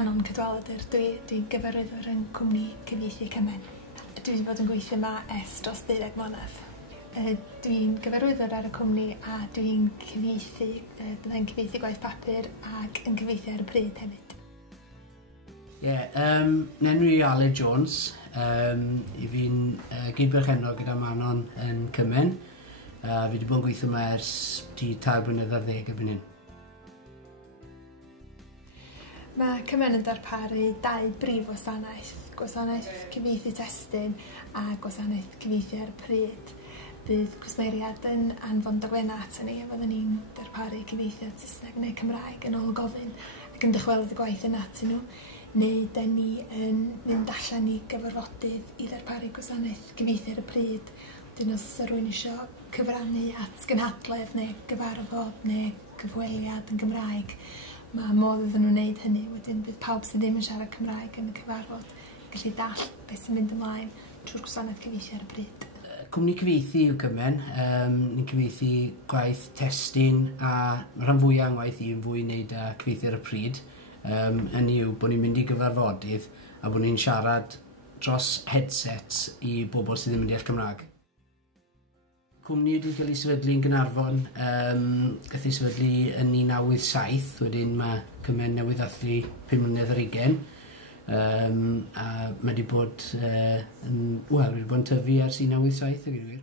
Manon Cadwaladr, dwi'n gyfarwyddwr yn cwmni cyfieithu Cymen. Dwi wedi bod yn gweithio yma dros 12 mlynedd. Dwi'n gyfarwyddwr ar y cwmni a dwi'n cyfieithu, byddai'n cyfieithu gwaith papur ac yn cyfieithu ar y pryd hefyd. Nenw i Ale Jones, i fi'n gydberchennog gyda Manon yn Cymen. Fi wedi bod yn gweithio yma ers 3 blynedd ar 10 erbyn hyn. Mae Cymen yn darparu 2 brif wasanaeth, gwasanaeth cyfieithu testun a gwasanaeth cyfieithu ar y pryd. Bydd cwsmeriad yn anfon dogfennau ato ni, a fyddwn ni'n darparu cyfieithu Saesneg neu Cymraeg yn ôl gofyn ac yn dychwelyd y gwaith yn atyn nhw, neu dyn ni yn mynd allan i gyfarfodydd i ddarparu gwasanaeth cyfieithu ar y pryd. Dyn os yw rhywun eisiau cyfrannu at gynhadledd neu gyfarfod neu cyfweliad yn Gymraeg, mae modd iddyn nhw'n wneud hynny. Wedyn bydd pawb sy'n ddim yn siarad Cymraeg yn y cyfarfod gallu dall beth sy'n mynd ymlaen trwy'r gwasanaeth cyfieithu ar y pryd. Cwmni cyfieithu yw Cymen. Ni'n cyfieithu gwaith testun a rhan fwyaf yn gwaith i'n fwy wneud â cyfieithu ar y pryd. Hynny yw bod ni'n mynd i gyfarfodydd a bod ni'n siarad dros headsets i bobl sydd ddim yn deall Cymraeg. Cwmni wedi cael ei sefydlu yn Nghaernarfon, gath ei sefydlu yn 1987, wedyn mae Cymen newydd ddathlu 5 mlynedd ar 20. A mae wedi bod yn tyfu ers 1987,